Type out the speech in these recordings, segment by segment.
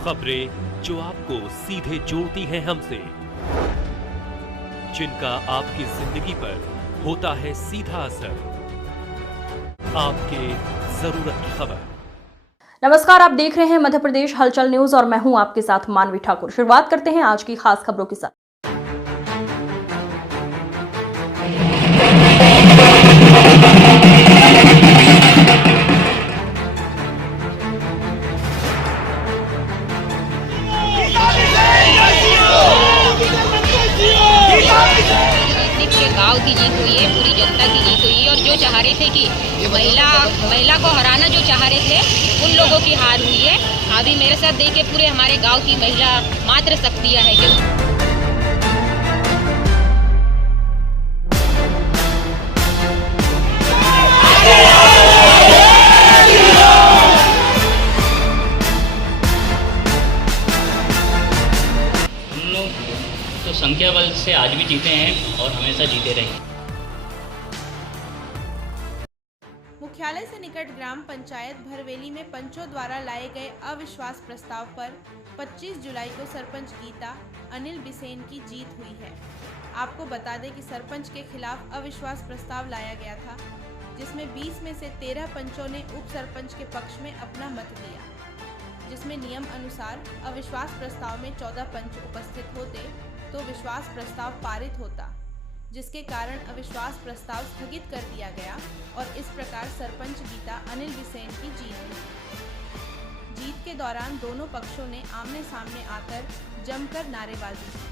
खबरें जो आपको सीधे जोड़ती हैं हमसे, जिनका आपकी जिंदगी पर होता है सीधा असर। आपके जरूरत की खबर। नमस्कार, आप देख रहे हैं मध्य प्रदेश हलचल न्यूज और मैं हूं आपके साथ मानवी ठाकुर। शुरुआत करते हैं आज की खास खबरों के साथ। गांव की जीत हुई है, पूरी जनता की जीत हुई है। और जो चाह रहे थे कि महिला को हराना जो चाह रहे थे, उन लोगों की हार हुई है। अभी मेरे साथ देखिए, पूरे हमारे गांव की महिला मात्र शक्तियां है कि हम लोग तो संख्या बल से आज भी जीते हैं और हमेशा जीते रहेंगे। मुख्यालय से निकट ग्राम पंचायत भरवेली में पंचों द्वारा लाए गए अविश्वास प्रस्ताव पर 25 जुलाई को सरपंच गीता अनिल बिसेन की जीत हुई है। आपको बता दें कि सरपंच के खिलाफ अविश्वास प्रस्ताव लाया गया था, जिसमें 20 में से 13 पंचों ने उप सरपंच के पक्ष में अपना मत दिया, जिसमें नियम अनुसार अविश्वास प्रस्ताव में 14 पंच उपस्थित होते तो विश्वास प्रस्ताव पारित होता, जिसके कारण अविश्वास प्रस्ताव स्थगित कर दिया गया और इस प्रकार सरपंच गीता अनिल बिसेन की जीत हुई। जीत के दौरान दोनों पक्षों ने आमने सामने आकर जमकर नारेबाजी की।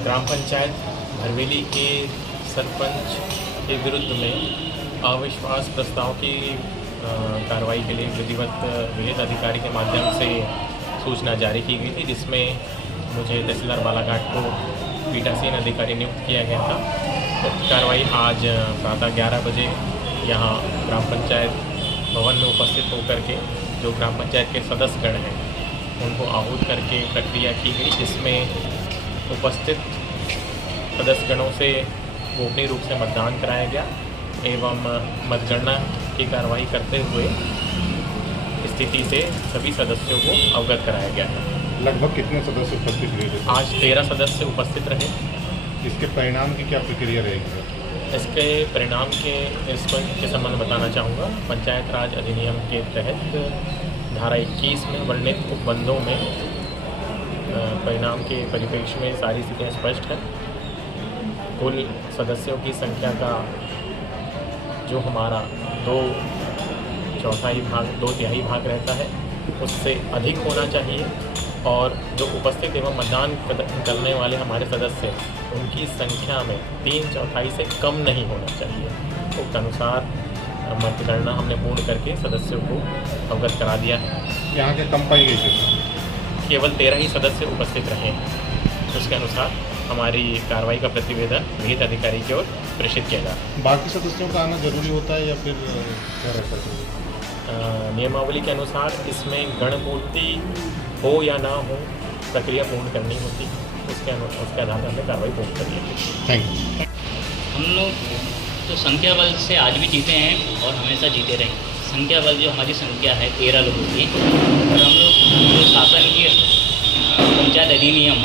ग्राम पंचायत भरवेली के सरपंच के विरुद्ध में अविश्वास प्रस्ताव की कार्रवाई के लिए विधिवत विहित अधिकारी के माध्यम से सूचना जारी की गई थी, जिसमें मुझे तहसीलदार बालाघाट को पीठासीन अधिकारी नियुक्त किया गया था। तो कार्रवाई आज प्रातः 11 बजे यहाँ ग्राम पंचायत भवन में उपस्थित होकर के जो ग्राम पंचायत के सदस्यगण हैं उनको आहूत करके प्रक्रिया की गई, जिसमें उपस्थित सदस्यगणों से गोपनीय रूप से मतदान कराया गया एवं मतगणना की कार्रवाई करते हुए स्थिति से सभी सदस्यों को अवगत कराया गया है। लगभग कितने सदस्य उपस्थित रहे? आज 13 सदस्य उपस्थित रहे। इसके परिणाम की क्या प्रक्रिया रहेगी? इसके परिणाम के संबंध में बताना चाहूँगा। पंचायत राज अधिनियम के तहत धारा 21 में वर्णित उपबंधों में परिणाम के परिप्रेक्ष्य में सारी स्थितियाँ स्पष्ट हैं। कुल सदस्यों की संख्या का जो हमारा 2 तिहाई भाग रहता है उससे अधिक होना चाहिए और जो उपस्थित एवं मतदान करने वाले हमारे सदस्य उनकी संख्या में 3/4 से कम नहीं होना चाहिए। उक्त अनुसार मतगणना हमने पूर्ण करके सदस्यों को अवगत करा दिया है। यहाँ के कम पाई गई थी? केवल 13 ही सदस्य उपस्थित रहे। उसके अनुसार हमारी कार्रवाई का प्रतिवेदन विहित अधिकारी की ओर प्रेषित किया जाए। बाकी सदस्यों का आना जरूरी होता है या फिर क्या रहता है? नियमावली के अनुसार इसमें गणपूर्ति हो या ना हो प्रक्रिया पूर्ण करनी होती, उसके आधार पर हमने कार्रवाई पूर्ण करी है। Thank you. हम लोग तो संख्या बल से आज भी जीते हैं और हमेशा जीते रहेंगे। संख्या बल जो हमारी संख्या है 13 लोगों की, और हम लोग जो शासन की पंचायत अधिनियम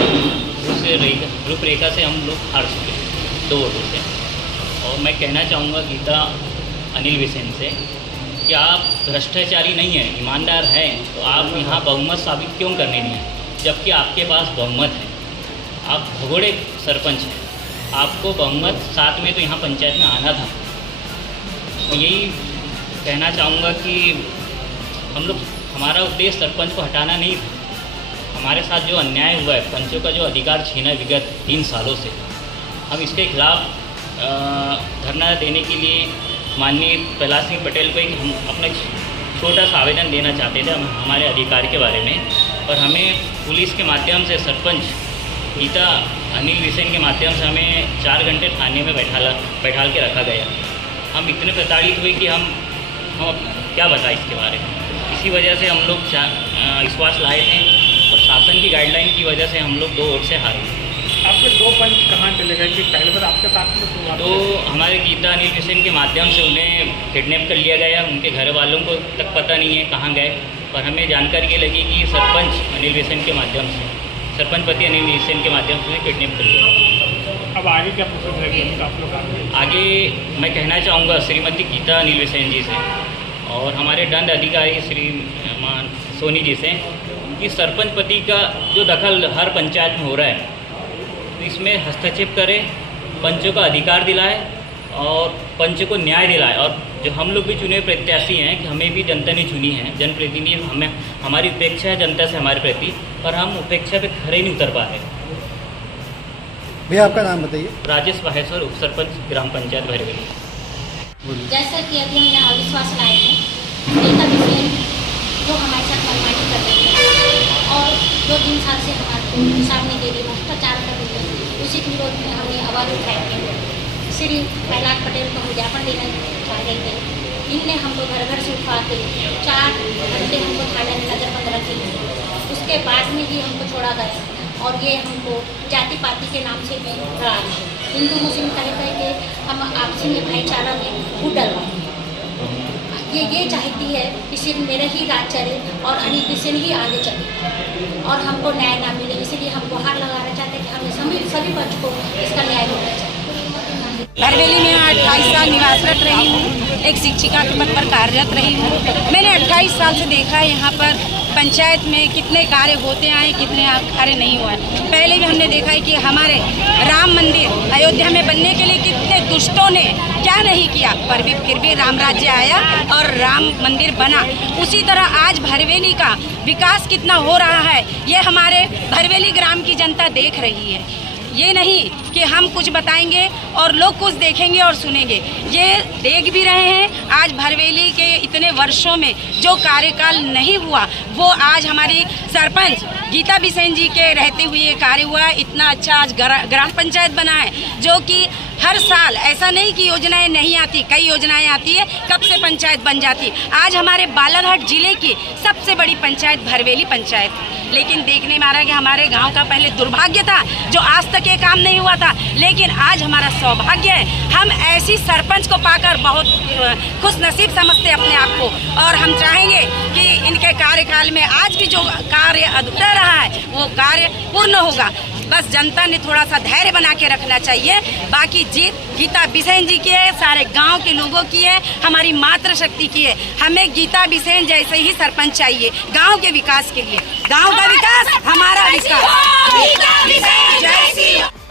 रूपरेखा से हम लोग हार चुके 2 वोटों से। और मैं कहना चाहूँगा गीता अनिल बिसेन से कि आप भ्रष्टाचारी नहीं हैं, ईमानदार हैं, तो आप यहाँ बहुमत साबित क्यों करने नहीं हैं, जबकि आपके पास बहुमत है। आप भगोड़े सरपंच हैं, आपको बहुमत 7 में तो यहाँ पंचायत में आना था। मैं यही कहना चाहूँगा कि हमारा उद्देश्य सरपंच को हटाना नहीं था। हमारे साथ जो अन्याय हुआ है, पंचों का जो अधिकार छीना विगत 3 सालों से, हम इसके खिलाफ धरना देने के लिए माननीय प्रहलाद सिंह पटेल को एक हम अपना छोटा सा आवेदन देना चाहते थे हमारे अधिकार के बारे में, और हमें पुलिस के माध्यम से सरपंच गीता अनिल बिसेन के माध्यम से हमें 4 घंटे थाने में बैठाल के रखा गया। हम इतने प्रताड़ित हुए कि हम क्या बताएं इसके बारे में। इसी वजह से हम लोग विश्वास लाए थे और शासन की गाइडलाइन की वजह से हम लोग 2 वोट से हारे। आपके 2 पंच कहाँ चले गए कि पहले बार आपके साथ में? तो हमारे गीता अनिल बिसेन के माध्यम से उन्हें किडनैप कर लिया गया। उनके घर वालों को तक पता नहीं है कहाँ गए, पर हमें जानकारी ये लगी कि सरपंच अनिल बिसेन के माध्यम से, सरपंच पति अनिल बिसेन के माध्यम से उन्हें किडनैप कर लिया। अब आगे क्या प्रोसेस रहेगी आप लोग? आगे मैं कहना चाहूँगा श्रीमती गीता अनिल बिसेन जी से और हमारे दंड अधिकारी श्रीमान सोनी जी से कि सरपंच पति का जो दखल हर पंचायत में हो रहा है इसमें हस्तक्षेप करे, पंचों का अधिकार दिलाए और पंच को न्याय दिलाए। और जो हम लोग भी चुने प्रत्याशी हैं कि हमें भी जनता ने चुनी है, जनप्रतिनिधि, हमें हमारी उपेक्षा है जनता से हमारे प्रति, पर हम उपेक्षा पे खड़े नहीं उतर पा रहे। भैया आपका नाम बताइए। राजेश बाहेश्वर, उप सरपंच ग्राम पंचायत भरवेली। जैसा कि अभी हम यहाँ अविश्वास लाए हैं, गीता बिसेन जो हमारे साथ मनमानी कर रही है और 2-3 साल से हमारे हिसाब नहीं दे रही, भ्रष्टाचार कर रही है, उसी के विरोध में हमने आवाज़ उठाई है। श्री प्रहलाद पटेल को हम ज्ञापन देना चाह रहे थे। इनने हमको घर घर से उठा के 4 घंटे हमको थाने में नज़रबंद रखी, उसके बाद में ही हमको छोड़ा गया और ये हमको जाति पाति के नाम से भी रहा है। हिंदू मुस्लिम कह के हम आपसी में भाईचारा में फूट डलवाएंगे। ये चाहती है कि सिर्फ मेरे ही राज चले और अनिल बिसेन ही आगे चले और हमको न्याय ना मिले, इसलिए हम गुहार लगाना चाहते हैं कि हमें सभी पक्ष को इसका न्याय मिलना चाहिए। भरवेली में 28 साल निवासरत रही हूँ, एक शिक्षिका के पद पर कार्यरत रही हूँ। मैंने 28 साल से देखा है यहाँ पर पंचायत में कितने कार्य होते आए, कितने कार्य नहीं हुए। पहले भी हमने देखा है कि हमारे राम मंदिर अयोध्या में बनने के लिए कितने दुष्टों ने क्या नहीं किया, पर भी फिर भी राम राज्य आया और राम मंदिर बना। उसी तरह आज भरवेली का विकास कितना हो रहा है ये हमारे भरवेली ग्राम की जनता देख रही है। ये नहीं कि हम कुछ बताएंगे और लोग कुछ देखेंगे और सुनेंगे, ये देख भी रहे हैं। आज भरवेली के इतने वर्षों में जो कार्यकाल नहीं हुआ वो आज हमारी सरपंच गीता बिसेन जी के रहते हुए ये कार्य हुआ। इतना अच्छा आज ग्राम पंचायत बना है जो कि हर साल ऐसा नहीं कि योजनाएं नहीं आती, कई योजनाएं आती है, कब से पंचायत बन जाती। आज हमारे बालाघाट जिले की सबसे बड़ी पंचायत भरवेली पंचायत, लेकिन देखने में आ रहा है कि हमारे गांव का पहले दुर्भाग्य था जो आज तक ये काम नहीं हुआ था, लेकिन आज हमारा सौभाग्य है। हम ऐसी सरपंच को पाकर बहुत खुश नसीब समझते अपने आप को और हम चाहेंगे कि इनके कार्यकाल में आज भी जो कार्य अधूरा रहा है वो कार्य पूर्ण होगा। बस जनता ने थोड़ा सा धैर्य बना के रखना चाहिए। बाकी जीत गीता बिसेन जी की है, सारे गांव के लोगों की है, हमारी मातृशक्ति की है। हमें गीता बिसेन जैसे ही सरपंच चाहिए गांव के विकास के लिए। गांव का विकास हमारा विकास।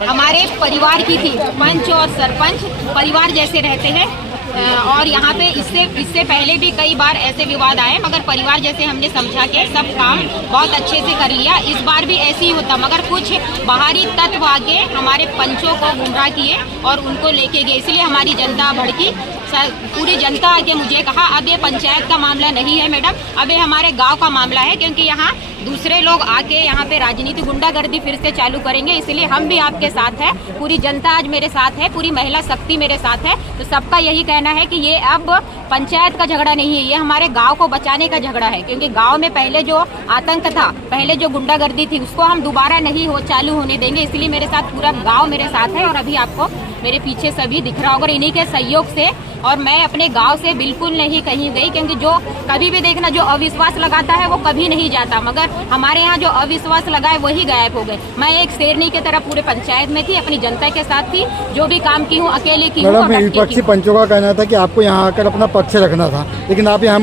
हमारे परिवार की थी, पंच और सरपंच परिवार जैसे रहते हैं और यहाँ पे इससे पहले भी कई बार ऐसे विवाद आए, मगर परिवार जैसे हमने समझा के सब काम बहुत अच्छे से कर लिया। इस बार भी ऐसे ही होता, मगर कुछ बाहरी तत्व आके हमारे पंचों को गुमराह किए और उनको लेके गए, इसलिए हमारी जनता भड़की। पूरी जनता आके मुझे कहा अब ये पंचायत का मामला नहीं है मैडम, अब ये हमारे गांव का मामला है, क्योंकि यहाँ दूसरे लोग आके यहाँ पे राजनीति गुंडागर्दी फिर से चालू करेंगे, इसलिए हम भी आपके साथ है। पूरी जनता आज मेरे साथ है, पूरी महिला शक्ति मेरे साथ है। तो सबका यही कहना है कि ये अब पंचायत का झगड़ा नहीं है, ये हमारे गांव को बचाने का झगड़ा है, क्योंकि गांव में पहले जो आतंक था, पहले जो गुंडागर्दी थी, उसको हम दोबारा नहीं चालू होने देंगे। इसलिए मेरे साथ पूरा गाँव मेरे साथ है और अभी आपको मेरे पीछे सभी दिख रहा होगा, इन्हीं के सहयोग से। और मैं अपने गांव से बिल्कुल नहीं कहीं गई, क्योंकि जो कभी भी देखना जो अविश्वास लगाता है वो कभी नहीं जाता, मगर हमारे यहाँ जो अविश्वास लगाए वही गायब हो गए। मैं एक शेरनी की तरह पूरे पंचायत में थी, अपनी जनता के साथ थी, जो भी काम की हूँ अकेले की हूँ। मैडम, विपक्षी पंचों का कहना था कि आपको यहाँ आकर अपना पक्ष रखना था, लेकिन आप यहाँ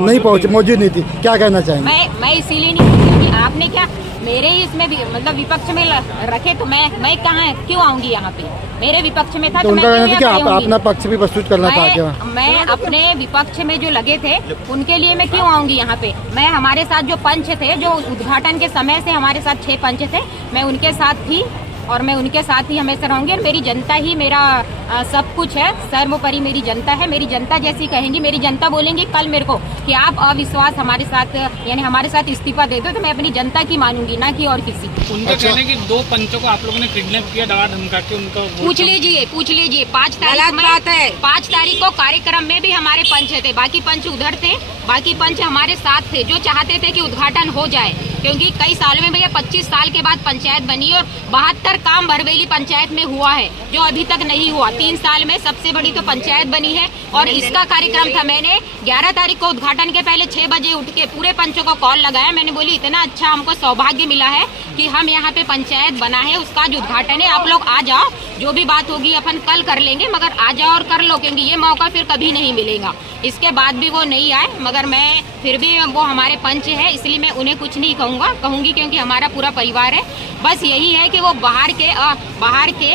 नहीं पहुँचे, मौजूद नहीं थी, क्या कहना चाहेंगे? मैं इसीलिए नहीं, क्योंकि आपने क्या मेरे ही इसमें भी मतलब विपक्ष में रखे, तो मैं कहाँ क्यों आऊंगी यहाँ पे? मेरे विपक्ष में था तो उनका कहना था कि आप अपना पक्ष भी प्रस्तुत करना था क्या? मैं अपने विपक्ष में जो लगे थे उनके लिए मैं क्यों आऊंगी यहाँ पे? मैं हमारे साथ जो पंच थे, जो उद्घाटन के समय से हमारे साथ 6 पंच थे, मैं उनके साथ थी और मैं उनके साथ ही हमेशा रहूंगी। और मेरी जनता ही मेरा सब कुछ है, सर्वोपरि मेरी जनता है। मेरी जनता जैसी कहेंगी, मेरी जनता बोलेंगी कल मेरे को कि आप अविश्वास हमारे साथ यानी हमारे साथ इस्तीफा दे दो, तो मैं अपनी जनता की मानूंगी, ना कि और किसी की। उनका कहना है कि 2 पंचों को आप लोगों ने किडनैप किया, डरा धमका के उनका पूछ लीजिए 5 तारीख को कार्यक्रम में भी हमारे पंच थे, बाकी पंच उधर थे, बाकी पंच हमारे साथ थे जो चाहते थे कि उद्घाटन हो जाए, क्योंकि कई सालों में भैया 25 साल के बाद पंचायत बनी और 72 काम भरवेली पंचायत में हुआ है जो अभी तक नहीं हुआ। 3 साल में सबसे बड़ी तो पंचायत बनी है और इसका कार्यक्रम था। मैंने 11 तारीख को उद्घाटन के पहले 6 बजे उठ के पूरे पंचों को कॉल लगाया। मैंने बोली इतना अच्छा हमको सौभाग्य मिला है कि हम यहाँ पे पंचायत बना है, उसका जो उद्घाटन है, आप लोग आ जाओ, जो भी बात होगी अपन कल कर लेंगे, मगर आ जाओ और कर लो, क्योंकि ये मौका फिर कभी नहीं मिलेगा। इसके बाद भी वो नहीं आए, मगर मैं फिर भी वो हमारे पंच है, इसलिए मैं उन्हें कुछ नहीं कहूँगी क्योंकि हमारा पूरा परिवार है। बस यही है कि वो बाहर के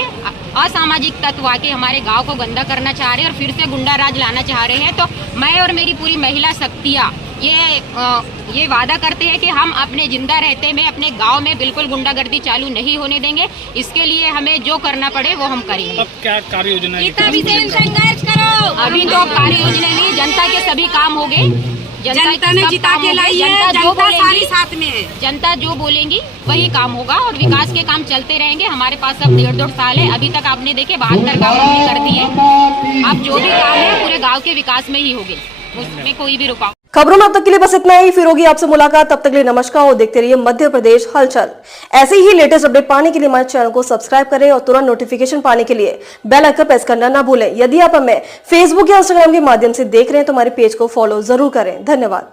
असामाजिक तत्व आके हमारे गांव को गंदा करना चाह रहे हैं और फिर से गुंडा राज लाना चाह रहे हैं। तो मैं और मेरी पूरी महिला शक्तियाँ ये वादा करते हैं कि हम अपने जिंदा रहते में अपने गांव में बिल्कुल गुंडागर्दी चालू नहीं होने देंगे। इसके लिए हमें जो करना पड़े वो हम करेंगे। अब क्या कार्य योजना है? अभी तो कार्य योजना नहीं, जनता के सभी काम हो गए, जनता ने जिता के लाई है, जनता सारी साथ में है, जनता जो बोलेंगी वही काम होगा और विकास के काम चलते रहेंगे। हमारे पास अब 1.5 साल है, अभी तक आपने देखे 72 काम हमने कर दिए। अब जो भी काम है पूरे गाँव के विकास में ही होंगे, उसमें कोई भी रुकावट। खबरों में अब तक के लिए बस इतना ही, फिर होगी आपसे मुलाकात, तब तक के लिए नमस्कार और देखते रहिए मध्य प्रदेश हलचल। ऐसे ही लेटेस्ट अपडेट पाने के लिए हमारे चैनल को सब्सक्राइब करें और तुरंत नोटिफिकेशन पाने के लिए बेल आइकन प्रेस करना ना भूलें। यदि आप हमें फेसबुक या इंस्टाग्राम के माध्यम से देख रहे हैं तो हमारे पेज को फॉलो जरूर करें। धन्यवाद।